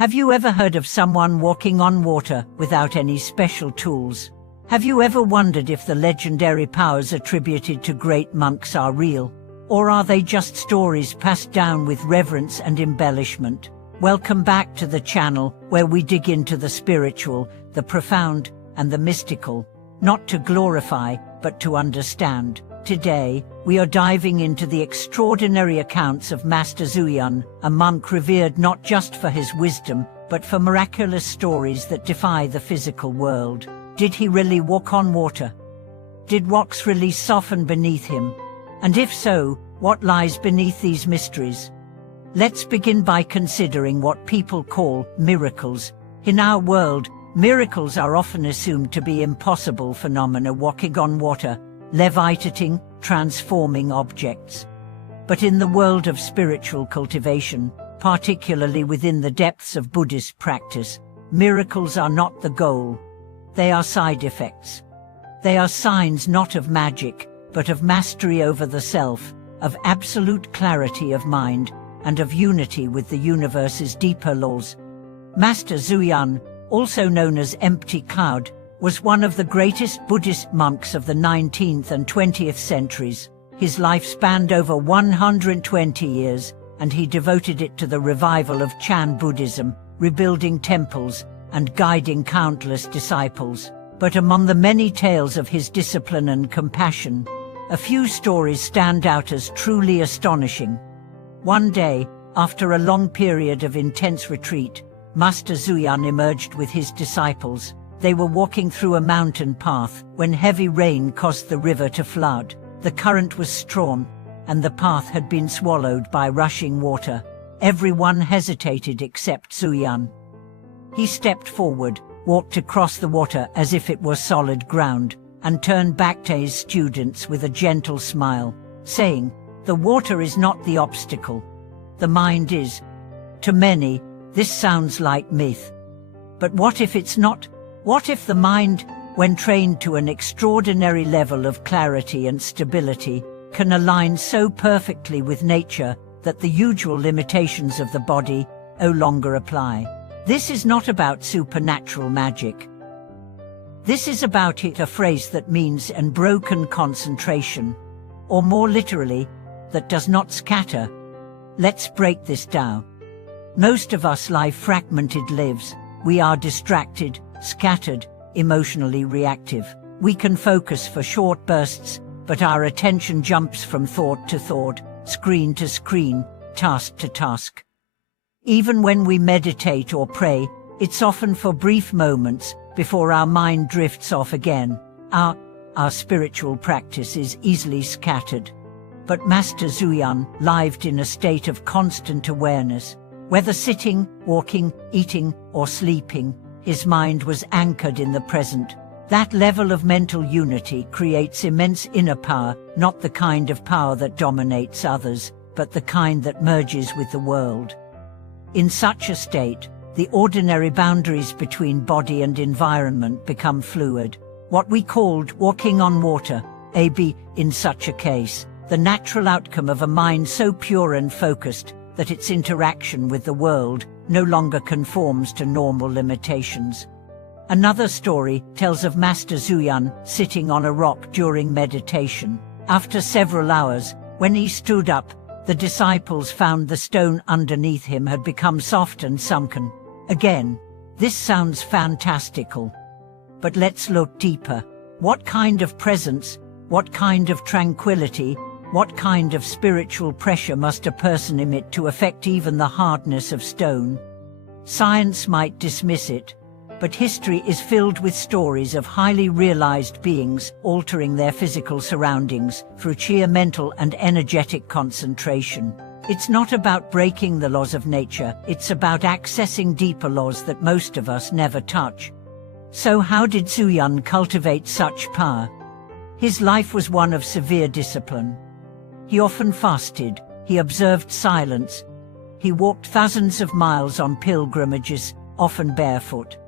Have you ever heard of someone walking on water without any special tools? Have you ever wondered if the legendary powers attributed to great monks are real? Or are they just stories passed down with reverence and embellishment? Welcome back to the channel where we dig into the spiritual, the profound, and the mystical, not to glorify, but to understand. Today, we are diving into the extraordinary accounts of Master Zuyan, a monk revered not just for his wisdom, but for miraculous stories that defy the physical world. Did he really walk on water? Did rocks really soften beneath him? And if so, what lies beneath these mysteries? Let's begin by considering what people call miracles. In our world, miracles are often assumed to be impossible phenomena, walking on water, levitating, transforming objects. But in the world of spiritual cultivation, particularly within the depths of Buddhist practice, miracles are not the goal. They are side effects. They are signs not of magic, but of mastery over the self, of absolute clarity of mind, and of unity with the universe's deeper laws. Master Zuyan, also known as Empty Cloud, was one of the greatest Buddhist monks of the 19th and 20th centuries. His life spanned over 120 years, and he devoted it to the revival of Chan Buddhism, rebuilding temples, and guiding countless disciples. But among the many tales of his discipline and compassion, a few stories stand out as truly astonishing. One day, after a long period of intense retreat, Master Zuyan emerged with his disciples. They were walking through a mountain path when heavy rain caused the river to flood. The current was strong, and the path had been swallowed by rushing water. Everyone hesitated except Zuyan. He stepped forward, walked across the water as if it were solid ground, and turned back to his students with a gentle smile, saying, "The water is not the obstacle. The mind is." To many, this sounds like myth. But what if it's not? What if the mind, when trained to an extraordinary level of clarity and stability, can align so perfectly with nature that the usual limitations of the body no longer apply? This is not about supernatural magic. This is about a phrase that means unbroken concentration, or more literally, that does not scatter. Let's break this down. Most of us live fragmented lives. We are distracted, scattered, emotionally reactive. We can focus for short bursts, but our attention jumps from thought to thought, screen to screen, task to task. Even when we meditate or pray, it's often for brief moments before our mind drifts off again. Our spiritual practice is easily scattered. But Master Zuyan lived in a state of constant awareness. Whether sitting, walking, eating, or sleeping, his mind was anchored in the present. That level of mental unity creates immense inner power, not the kind of power that dominates others, but the kind that merges with the world. In such a state, the ordinary boundaries between body and environment become fluid. What we called walking on water, in such a case, the natural outcome of a mind so pure and focused that its interaction with the world no longer conforms to normal limitations. Another story tells of Master Zuyan sitting on a rock during meditation. After several hours, when he stood up, the disciples found the stone underneath him had become soft and sunken. Again, this sounds fantastical. But let's look deeper. What kind of presence, what kind of tranquility, what kind of spiritual pressure must a person emit to affect even the hardness of stone? Science might dismiss it, but history is filled with stories of highly realized beings altering their physical surroundings through sheer mental and energetic concentration. It's not about breaking the laws of nature, it's about accessing deeper laws that most of us never touch. So how did Zuyan cultivate such power? His life was one of severe discipline. He often fasted, he observed silence, he walked thousands of miles on pilgrimages, often barefoot.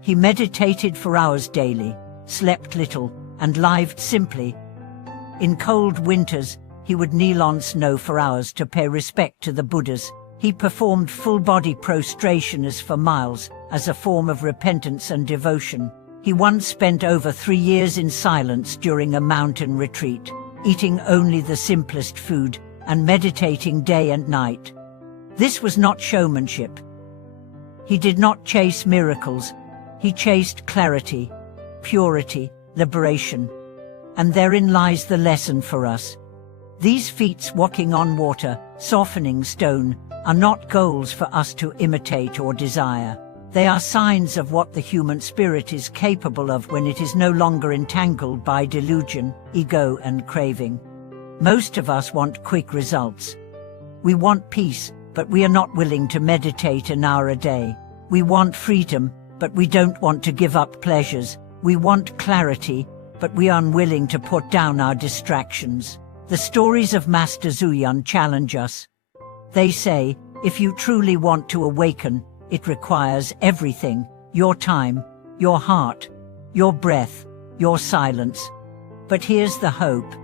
He meditated for hours daily, slept little, and lived simply. In cold winters, he would kneel on snow for hours to pay respect to the Buddhas, He performed full-body prostrations for miles as a form of repentance and devotion. He once spent over 3 years in silence during a mountain retreat, eating only the simplest food and meditating day and night. This was not showmanship. He did not chase miracles. He chased clarity, purity, liberation. And therein lies the lesson for us. These feats, walking on water, softening stone, are not goals for us to imitate or desire. They are signs of what the human spirit is capable of when it is no longer entangled by delusion, ego, and craving. Most of us want quick results. We want peace, but we are not willing to meditate an hour a day. We want freedom, but we don't want to give up pleasures. We want clarity, but we are unwilling to put down our distractions. The stories of Master Zuyan challenge us. They say, if you truly want to awaken, it requires everything: your time, your heart, your breath, your silence. But here's the hope.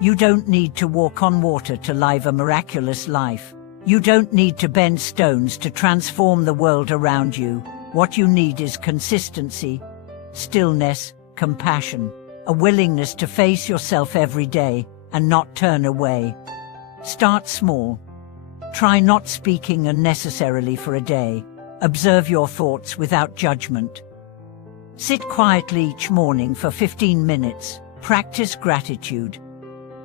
You don't need to walk on water to live a miraculous life. You don't need to bend stones to transform the world around you. What you need is consistency, stillness, compassion, a willingness to face yourself every day and not turn away. Start small. Try not speaking unnecessarily for a day. Observe your thoughts without judgment. Sit quietly each morning for 15 minutes. Practice gratitude.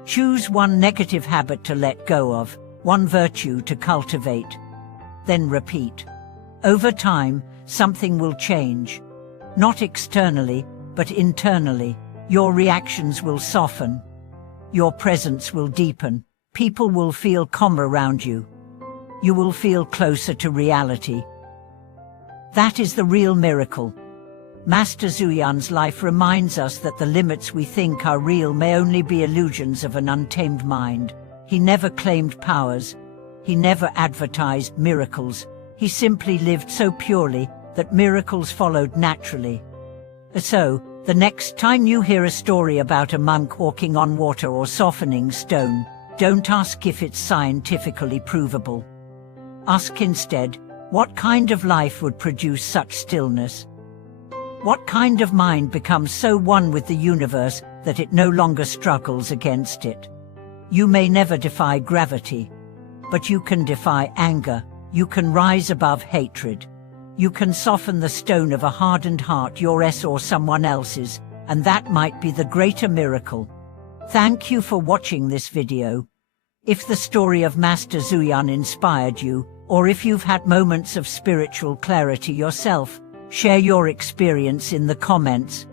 Choose one negative habit to let go of, one virtue to cultivate. Then repeat. Over time, something will change. Not externally, but internally. Your reactions will soften. Your presence will deepen. People will feel calm around you. You will feel closer to reality. That is the real miracle. Master Zuyan's life reminds us that the limits we think are real may only be illusions of an untamed mind. He never claimed powers. He never advertised miracles. He simply lived so purely that miracles followed naturally. So, the next time you hear a story about a monk walking on water or softening stone, don't ask if it's scientifically provable. Ask instead, what kind of life would produce such stillness? What kind of mind becomes so one with the universe that it no longer struggles against it? You may never defy gravity, but you can defy anger. You can rise above hatred. You can soften the stone of a hardened heart, yours or someone else's, and that might be the greater miracle. Thank you for watching this video. If the story of Master Zuyan inspired you, or if you've had moments of spiritual clarity yourself, share your experience in the comments.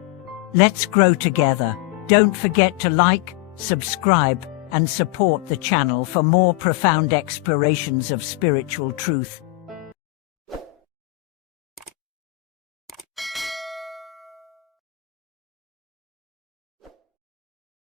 Let's grow together. Don't forget to like, subscribe, and support the channel for more profound explorations of spiritual truth.